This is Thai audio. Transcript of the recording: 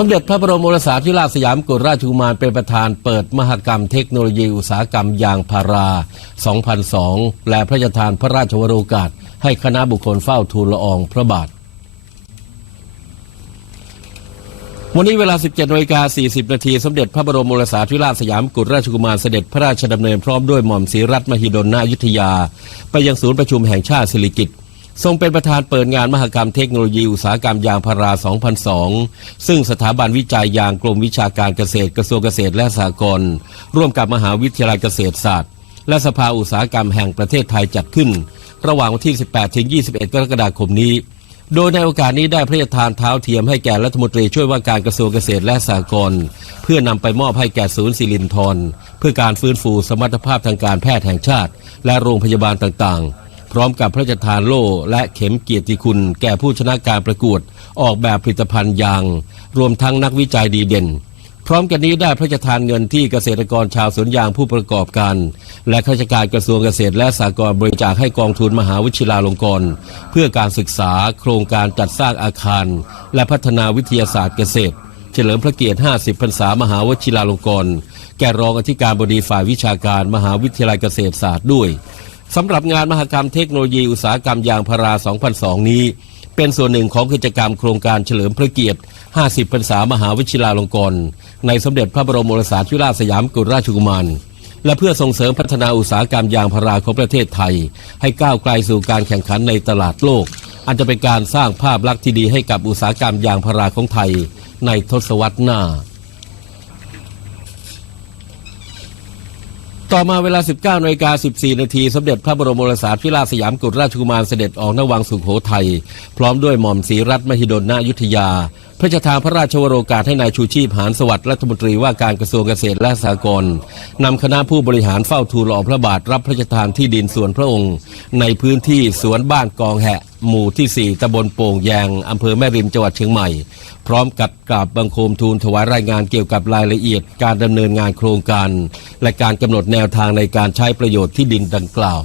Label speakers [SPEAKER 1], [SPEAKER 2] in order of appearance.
[SPEAKER 1] สมเด็จพระบรมโอรสาธิราชสยามกุฎราชกุมารเป็นประธานเปิดมหกรรมเทคโนโลยีอุตสาหกรรมยางพารา 2002 และพระราชทานพระราชวโรกาส ให้คณะบุคคลเฝ้าทูลละอองพระบาท วันนี้เวลา 17นาฬิกา40 นาที สมเด็จพระบรมโอรสาธิราชสยามกุฎราชกุมารเสด็จพระราชดำเนินพร้อมด้วยหม่อมศรีรัตนมหิดลณอยุทธยา ไปยังศูนย์ประชุมแห่งชาติสิริกิติ์ ทรงเป็นประธานเปิดงานมหกรรมเทคโนโลยีอุตสาหกรรมยางพารา 2002 ซึ่งสถาบันวิจัยยางกรมวิชาการเกษตรกระทรวงเกษตรและสหกรณ์ร่วมกับมหาวิทยาลัยเกษตรศาสตร์ และสภาอุตสาหกรรมแห่งประเทศไทยจัดขึ้น ระหว่างวันที่ 18 ถึง 21 กรกฎาคมนี้ โดยในโอกาสนี้ได้พระราชทานเท้าเทียมให้แก่รัฐมนตรีช่วยว่าการกระทรวงเกษตรและสหกรณ์เพื่อนำไปมอบให้แก่ศูนย์สิรินทรเพื่อการฟื้นฟูสมรรถภาพทางการแพทย์แห่งชาติ และโรงพยาบาลต่างๆ พร้อมกับพระราชทานโล่และเข็มเกียรติคุณ แก่ผู้ชนะการประกวด ออกแบบผลิตภัณฑ์ยาง รวมทั้งนักวิจัยดีเด่น พร้อมกันนี้ได้พระราชทานเงินที่เกษตรกรชาวสวนยางผู้ประกอบการ และข้าราชการกระทรวงเกษตรและสหกรณ์บริจาคให้กองทุนมหาวิทยาลงกรณ์เพื่อการศึกษา โครงการจัดสร้างอาคาร และพัฒนาวิทยาศาสตร์เกษตรเฉลิมพระเกียรติ 50 พรรษามหาวชิราลงกรณ์ แก่รองอธิการบดีฝ่ายวิชาการมหาวิทยาลัยเกษตรศาสตร์ด้วย สำหรับงานมหกรรมเทคโนโลยีอุตสาหกรรมยางพารา 2002 นี้ เป็นส่วนหนึ่งของกิจกรรมโครงการเฉลิมพระเกียรติ 50 พรรษามหาวิทยาลงกรณ์ในสมเด็จพระบรมโอรสาธิราชสยามกุฎราชกุมาร และเพื่อส่งเสริมพัฒนาอุตสาหกรรมยางพาราของประเทศไทย ให้ก้าวไกลสู่การแข่งขันในตลาดโลก อันจะเป็นการสร้างภาพลักษณ์ที่ดีให้กับอุตสาหกรรมยางพาราของไทย ในทศวรรษหน้า ต่อมาเวลา 19นาฬิกา14 นาที สมเด็จพระบรมโอรสาธิราชสยามกุฎราชกุมารเสด็จออกนวังสุขโขทัย พร้อมด้วยหม่อมศรีรัตนมหิดลนายุทธยา พระราชทานพระราชวโรกาสให้นายชูชีพหานสวัสดิ์รัฐมนตรีว่าการกระทรวงเกษตรและสหกรณ์นำคณะผู้บริหารเฝ้าทูลละอองพระบาทรับพระราชทานที่ดินส่วนพระองค์ ในพื้นที่สวนบ้านกองแหะ หมู่ที่ 4ตำบลโป่งแยงอำเภอแม่ริมจังหวัดเชียงใหม่ พร้อมกับกราบบังคมทูลถวายรายงานเกี่ยวกับรายละเอียดการดำเนินงานโครงการ และการกำหนดแนวทางในการใช้ประโยชน์ที่ดินดังกล่าว